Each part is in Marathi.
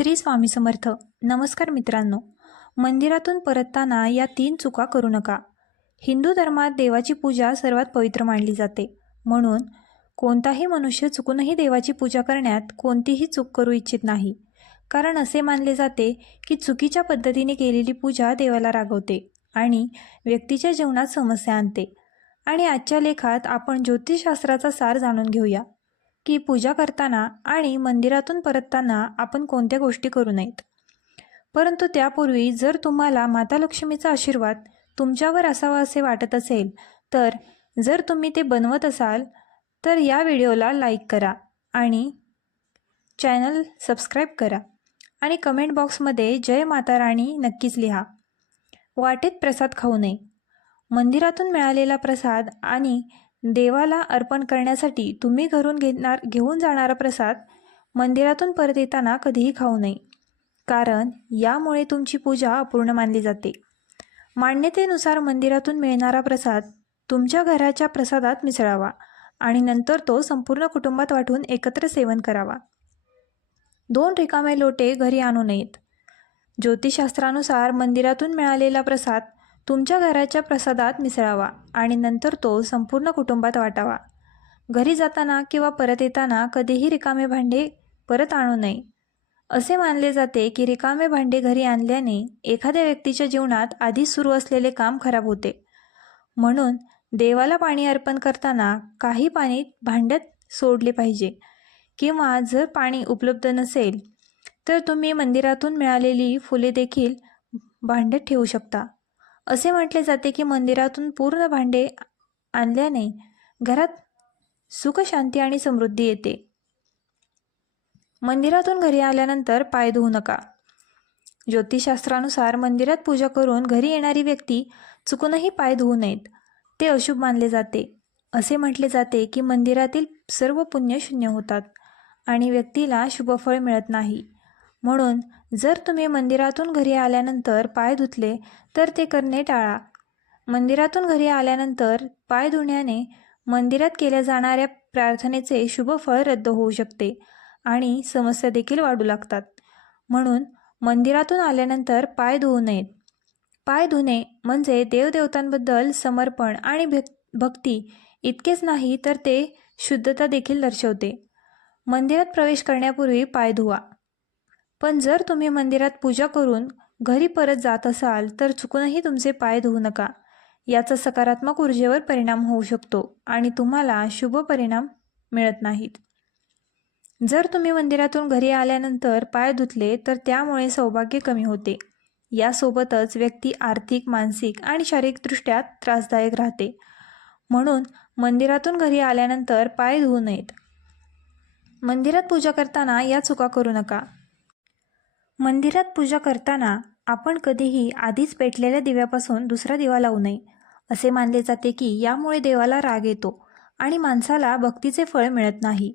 श्री स्वामी समर्थ. नमस्कार मित्रांनो. मंदिरातून परतताना या तीन चुका करू नका. हिंदू धर्मात देवाची पूजा सर्वात पवित्र मानली जाते. म्हणून कोणताही मनुष्य चुकूनही देवाची पूजा करण्यात कोणतीही चूक करू इच्छित नाही. कारण असे मानले जाते की चुकीच्या पद्धतीने केलेली पूजा देवाला रागवते आणि व्यक्तीच्या जीवनात समस्या आणते. आणि आजच्या लेखात आपण ज्योतिषशास्त्राचा सार जाणून घेऊया. की पूजा करताना आणि मंदिरातून परतताना आपण कोणत्या गोष्टी करू नयेत? परंतु त्यापूर्वी जर तुम्हाला माता लक्ष्मीचा आशीर्वाद तुमच्यावर असावा असे वाटत असेल तर जर तुम्ही ते बनवत असाल तर या व्हिडिओला लाईक करा आणि चॅनल सबस्क्राईब करा आणि कमेंट बॉक्समध्ये जय माता राणी नक्कीच लिहा. वाटेत प्रसाद खाऊ नये. मंदिरातून मिळालेला प्रसाद आणि देवाला अर्पण करण्यासाठी तुम्ही घरून घेणार घेऊन जाणारा प्रसाद मंदिरातून परत येताना कधीही खाऊ नये. कारण यामुळे तुमची पूजा अपूर्ण मानली जाते. मान्यतेनुसार मंदिरातून मिळणारा प्रसाद तुमच्या घराच्या प्रसादात मिसळावा आणि नंतर तो संपूर्ण कुटुंबात वाटून एकत्र सेवन करावा. दोन रिकामे लोटे घरी आणू नयेत. ज्योतिषशास्त्रानुसार मंदिरातून मिळालेला प्रसाद तुमच्या घराच्या प्रसादात मिसळावा आणि नंतर तो संपूर्ण कुटुंबात वाटावा. घरी जाताना किंवा परत येताना कधीही रिकामे भांडे परत आणू नये. असे मानले जाते की रिकामे भांडे घरी आणल्याने एखाद्या व्यक्तीच्या जीवनात आधीच सुरू असलेले काम खराब होते. म्हणून देवाला पाणी अर्पण करताना काही पाणी भांड्यात सोडले पाहिजे किंवा जर पाणी उपलब्ध नसेल तर तुम्ही मंदिरातून मिळालेली फुले देखील भांड्यात ठेवू शकता. असे म्हटले जाते की मंदिरातून पूर्ण भांडे आणल्याने घरात सुख शांती आणि समृद्धी येते. मंदिरातून घरी आल्यानंतर पाय धुवू नका. ज्योतिषशास्त्रानुसार मंदिरात पूजा करून घरी येणारी व्यक्ती चुकूनही पाय धुवू नयेत. ते अशुभ मानले जाते. असे म्हटले जाते की मंदिरातील सर्व पुण्य शून्य होतात आणि व्यक्तीला शुभफळ मिळत नाही. म्हणून जर तुम्ही मंदिरातून घरी आल्यानंतर पाय धुतले तर ते करणे टाळा. मंदिरातून घरी आल्यानंतर पाय धुण्याने मंदिरात केल्या जाणाऱ्या प्रार्थनेचे शुभ फळ रद्द होऊ शकते आणि समस्या देखील वाढू लागतात. म्हणून मंदिरातून आल्यानंतर पाय धुवू नयेत. पाय धुणे म्हणजे देवदेवतांबद्दल समर्पण आणि भक्ती इतकेच नाही तर ते शुद्धता देखील दर्शवते. मंदिरात प्रवेश करण्यापूर्वी पाय धुवा. पण जर तुम्ही मंदिरात पूजा करून घरी परत जात असाल तर चुकूनही तुमचे पाय धुवू नका. याचा सकारात्मक ऊर्जेवर परिणाम होऊ शकतो आणि तुम्हाला शुभ परिणाम मिळत नाहीत. जर तुम्ही मंदिरातून घरी आल्यानंतर पाय धुतले तर त्यामुळे सौभाग्य कमी होते. यासोबतच व्यक्ती आर्थिक मानसिक आणि शारीरिकदृष्ट्या त्रासदायक राहते. म्हणून मंदिरातून घरी आल्यानंतर पाय धुवू नयेत. मंदिरात पूजा करताना या चुका करू नका. मंदिरात पूजा करताना आपण कधीही आधीच पेटलेल्या दिव्यापासून दुसरा दिवा लावू नये. असे मानले जाते की यामुळे देवाला राग येतो आणि माणसाला भक्तीचे फळ मिळत नाही.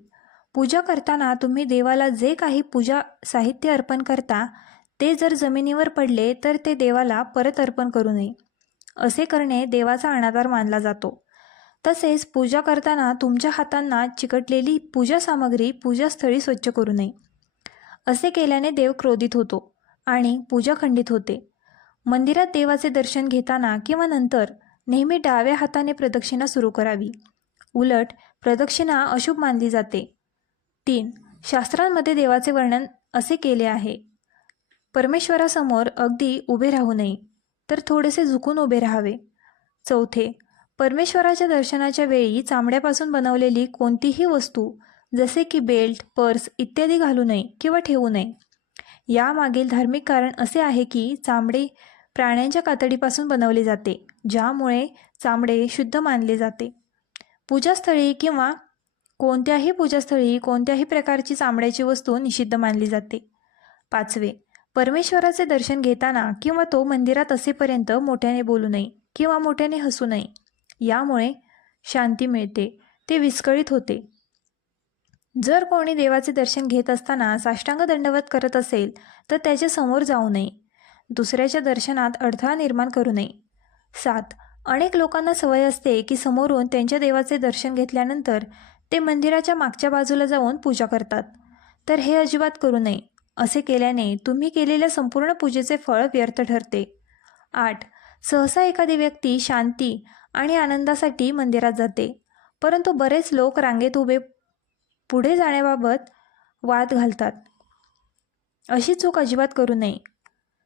पूजा करताना तुम्ही देवाला जे काही पूजा साहित्य अर्पण करता ते जर जमिनीवर पडले तर ते देवाला परत अर्पण करू नये. असे करणे देवाचा अनादार मानला जातो. तसेच पूजा करताना तुमच्या हातांना चिकटलेली पूजा सामग्री पूजास्थळी स्वच्छ करू नये. असे केल्याने देव क्रोधित होतो आणि पूजा खंडित होते. मंदिरात देवाचे दर्शन घेताना किंवा नंतर नेहमी डाव्या हाताने प्रदक्षिणा सुरू करावी. उलट प्रदक्षिणा अशुभ मानली जाते. तीन शास्त्रांमध्ये देवाचे वर्णन असे केले आहे. परमेश्वरासमोर अगदी उभे राहू नये तर थोडेसे झुकून उभे राहावे. चौथे परमेश्वराच्या दर्शनाच्या वेळी चामड्यापासून बनवलेली कोणतीही वस्तू जसे की बेल्ट पर्स इत्यादी घालू नये किंवा ठेवू नये. यामागील धार्मिक कारण असे आहे की चामडे प्राण्यांच्या कातडीपासून बनवले जाते ज्यामुळे चामडे शुद्ध मानले जाते. पूजास्थळी किंवा कोणत्याही पूजास्थळी कोणत्याही प्रकारची चामड्याची वस्तू निषिद्ध मानली जाते. पाचवे परमेश्वराचे दर्शन घेताना किंवा तो मंदिरात असेपर्यंत मोठ्याने बोलू नये किंवा मोठ्याने हसू नये. यामुळे शांती मिळते ते विस्कळीत होते. जर कोणी देवाचे दर्शन घेत असताना साष्टांग दंडवत करत असेल तर त्याच्यासमोर जाऊ नये. दुसऱ्याच्या दर्शनात अडथळा निर्माण करू नये. सात. अनेक लोकांना सवय असते की समोरून त्यांच्या देवाचे दर्शन घेतल्यानंतर ते मंदिराच्या मागच्या बाजूला जाऊन पूजा करतात. तर हे अजिबात करू नये. असे केल्याने तुम्ही केलेल्या संपूर्ण पूजेचे फळ व्यर्थ ठरते. आठ. सहसा एखादी व्यक्ती शांती आणि आनंदासाठी मंदिरात जाते. परंतु बरेच लोक रांगेत उभे पुढे जाण्याबाबत वाद घालतात. अशी चूक अजिबात करू नये.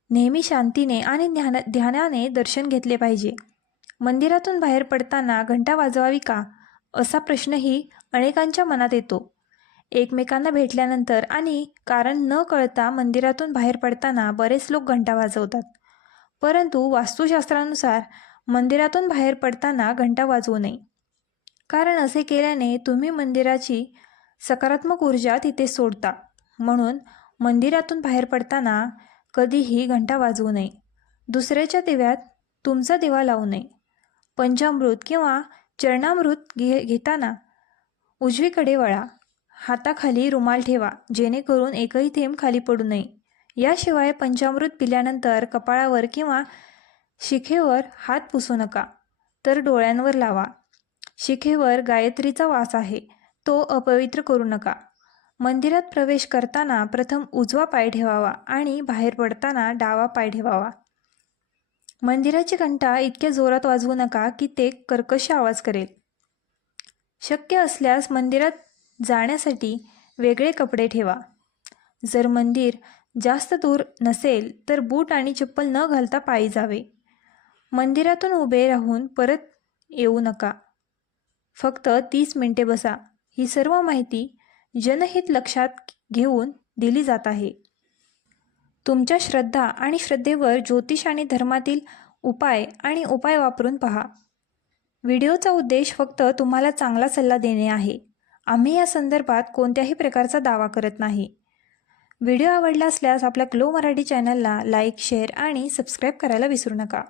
नेहमी शांतीने आणि ध्यान ध्यानाने दर्शन घेतले पाहिजे. मंदिरातून बाहेर पडताना घंटा वाजवावी का? असा प्रश्नही अनेकांच्या मनात येतो. एकमेकांना भेटल्यानंतर आणि कारण न कळता मंदिरातून बाहेर पडताना बरेच लोक घंटा वाजवतात. परंतु वास्तुशास्त्रानुसार मंदिरातून बाहेर पडताना घंटा वाजवू नये. कारण असे केल्याने तुम्ही मंदिराची सकारात्मक ऊर्जा तिथे सोडता. म्हणून मंदिरातून बाहेर पडताना कधीही घंटा वाजवू नये. दुसऱ्याच्या दिव्यात तुमचा दिवा लावू नये. पंचामृत किंवा चरणामृत घे घेताना उजवीकडे वळा. हाताखाली रुमाल ठेवा जेणेकरून एकही थेंब खाली पडू नये. याशिवाय पंचामृत पिल्यानंतर कपाळावर किंवा शिखेवर हात पुसू नका तर डोळ्यांवर लावा. शिखेवर गायत्रीचा वास आहे. तो अपवित्र करू नका. मंदिरात प्रवेश करताना प्रथम उजवा पाय ठेवावा आणि बाहेर पडताना डावा पाय ठेवावा. मंदिराची घंटा इतक्या जोरात वाजवू नका की ते कर्कश आवाज करेल. शक्य असल्यास मंदिरात जाण्यासाठी वेगळे कपडे ठेवा. जर मंदिर जास्त दूर नसेल तर बूट आणि चप्पल न घालता पायी जावे. मंदिरातून उभे राहून परत येऊ नका. फक्त तीस मिनटे बसा. ही सर्व माहिती जनहित लक्षात घेऊन दिली जात आहे. तुमच्या श्रद्धा आणि श्रद्धेवर ज्योतिष आणि धर्मातील उपाय आणि उपाय वापरून पहा. व्हिडिओचा उद्देश फक्त तुम्हाला चांगला सल्ला देणे आहे. आम्ही या संदर्भात कोणत्याही प्रकारचा दावा करत नाही. व्हिडिओ आवडला असल्यास आपल्या ग्लो मराठी चॅनलला लाईक शेअर आणि सबस्क्राईब करायला विसरू नका.